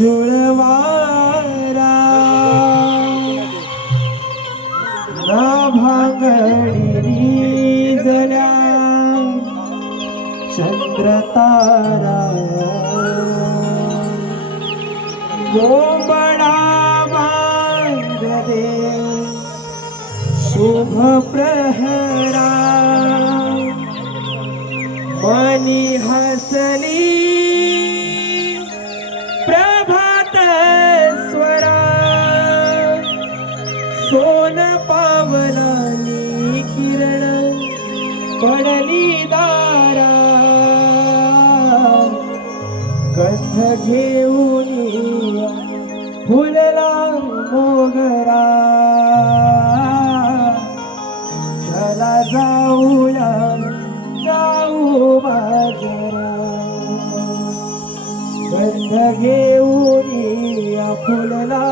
मंजुळवारा ना भांगडी जल्या चंद्रतारा गोंबडा बांगदे शुभ प्रहरा मनी हसली प्रभात स्वरा सोन पावलानी किरण पडली दारा गंध घेऊन फुलला मोगरा चला जाऊया जाऊ बाजरा गंध घेऊन फुलला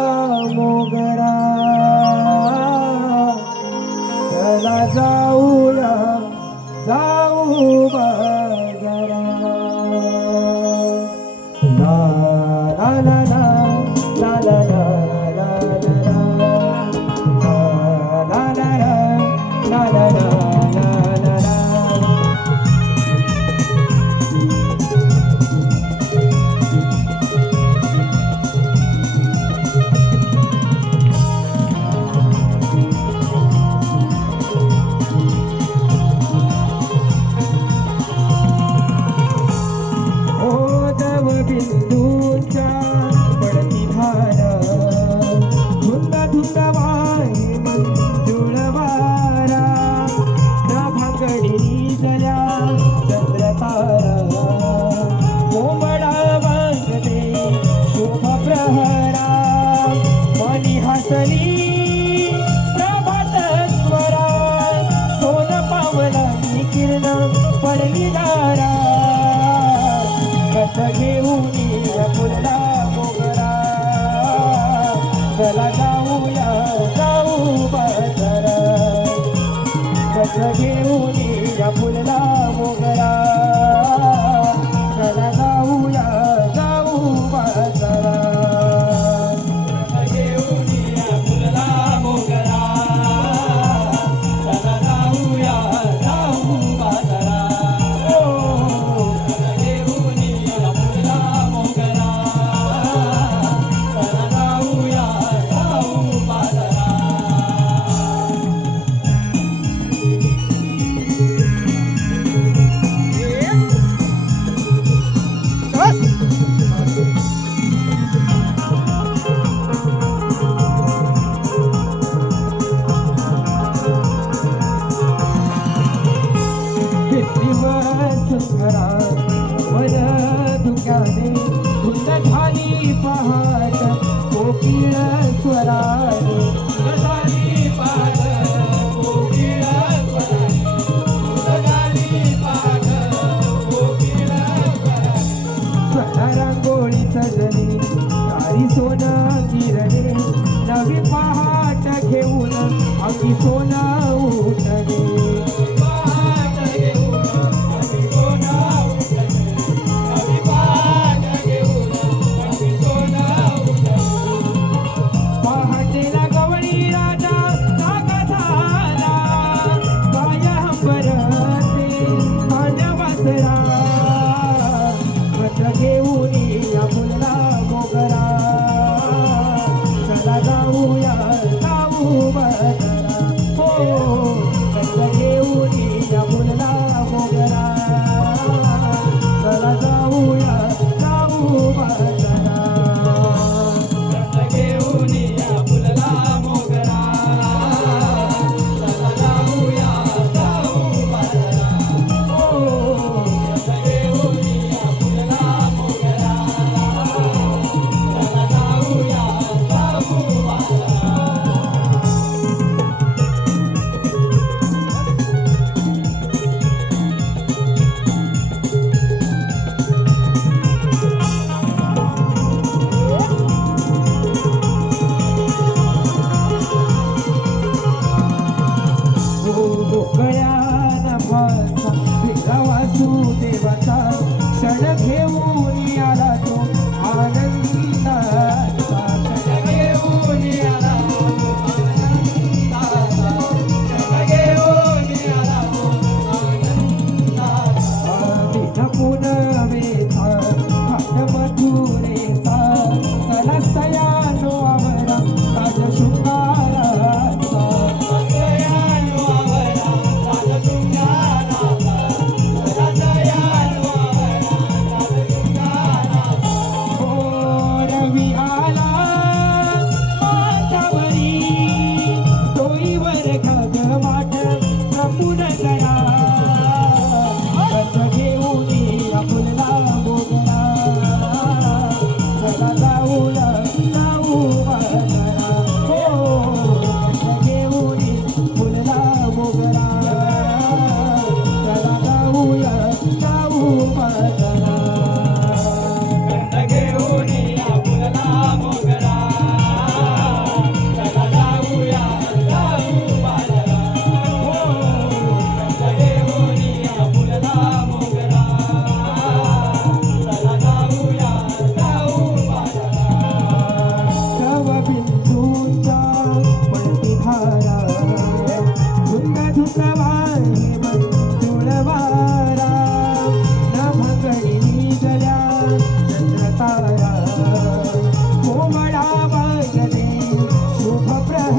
मोगरा चला जाऊया जाऊ बाजरा ला ला ला ला ला ला ला ला ला ला ला बिंदूच्या पडती धार धुंद धुंद वाई मंजुळवारा ना भांगडी जल्या चंद्रतारा कोंबडा बांगदे शुभ प्रहरा मनी हसली प्रभात स्वरा सोन पावलानी किरण पडली दारा गंध घेऊन फुलला मोगरा चला जाऊया जाऊ बाजरा गंध घेऊन फुलला मोगरा चला जाऊया जाऊ बाजरा घेऊन फुलला मोगरा चला जाऊया जाऊ बाजरा मन धुक्याने धुंद झाली पहाट कोकिळ स्वराने झाली पहाट कोकिळ स्वराने पहाट कोकिळ स्वराने रांगोळी सजली तारी सोना किरणे नवी पहाट घेऊन अगदी सोना उठले घेऊन फुलला मोगरा चला जाऊया जाऊ बाजरा हो घेऊन फुलला मोगरा चला जाऊया जाऊ बाजरा घेऊन फुलला मोगरा चला जाऊया जाऊ बाजरा हो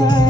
है